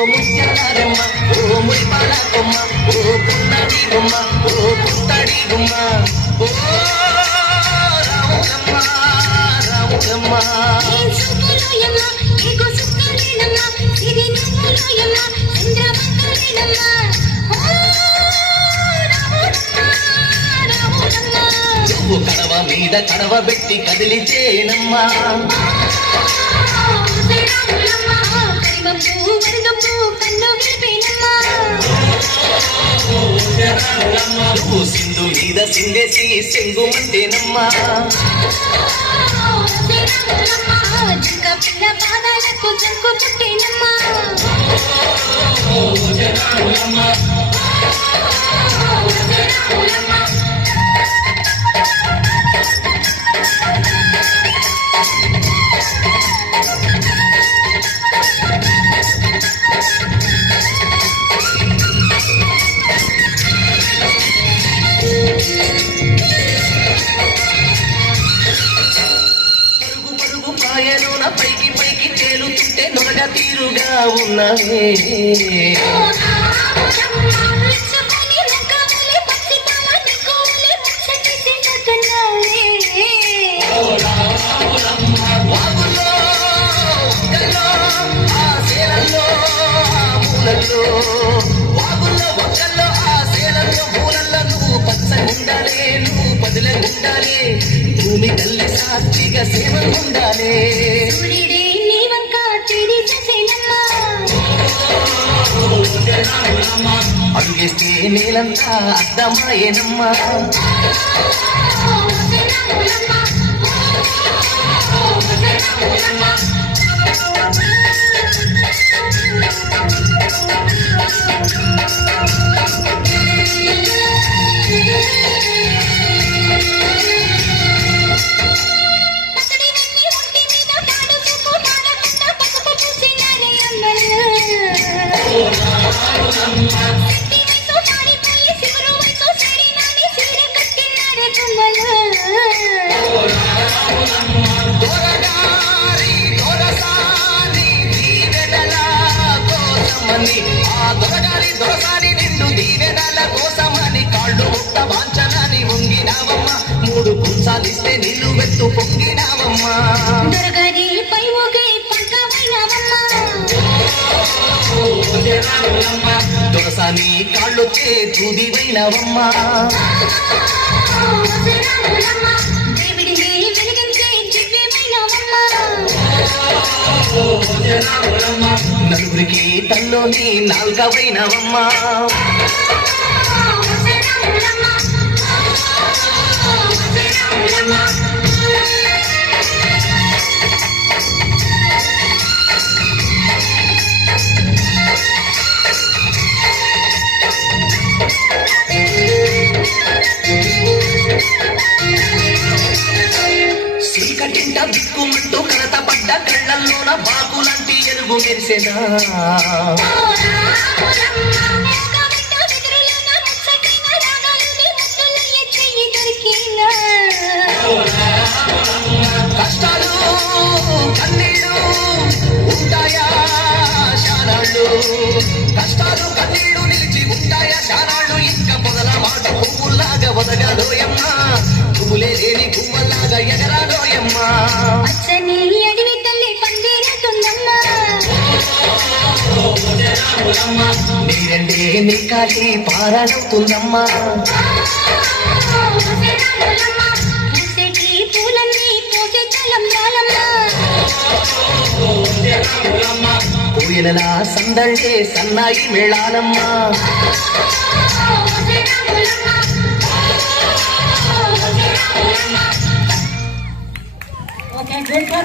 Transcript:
ముత్యాలమ్మ ఓ మురిపాల కొమ్మ ఓ పున్నడి బొమ్మ ఓ పుత్తడి బొమ్మ ఓ రాములమ్మ రాములమ్మ నువ్వు కడవ మీద కడవ పెట్టి కదిలిచేనమ్మా నువ్వు సింధు మీద సిందేసి సెంగుమంటేనమ్మా పాదాలకు జంకు పుట్టేనమ్మా పైకి పైకి తేలుతుంటే నొరగ తీరుగా ఉన్నవే వాగుల్లో ఒక్కల్లో ఆ సేలల్లో మూలల్లో నువ్వు పచ్చగుండాలే నువ్వు పదిలంగుండాలే భూమి తల్లి సాక్షిగా సేవలుండాలే అడుగేస్తే నేలంతా అర్థమాయేనమ్మా ఆ దొరగారి దొరసాని నిండు దీవెనల కోసమని కాళ్ళు ముట్ట వాంఛనని వంగినావమ్మ మూడు పుంసాలిస్తే నిన్ను వెత్తు పొంగినావమ్మా దొరసాని కాళ్ళు దూదివైనవమ్మా నలుగురికి తల్లోని నాలుగవైనవమ్మా చీకటింట దిక్కుమంటూ కలత పడ్డ కళ్ళల్లోన బాకులంటి ఎలుగు మెరిసెనా కష్టాలు కన్నీళ్ళు ఉంటాయా శానాళ్ళు కష్టాలు కన్నీళ్ళు నిలిచి ఉంటాయా శానాళ్ళు ఇంకా పొదల మాట పువ్వులాగా వదగలోయమ్మా పువ్వులే లేని పువ్వులాగా ఎగరాలోయమ్మా అడవి తల్లి పందిరుతుందమ్మా నీరండే నీ కాలి పారాడవుతుందమ్మా పూయలలా సందళ్ళే సన్నాయి మేళాలమ్మా Okay, good for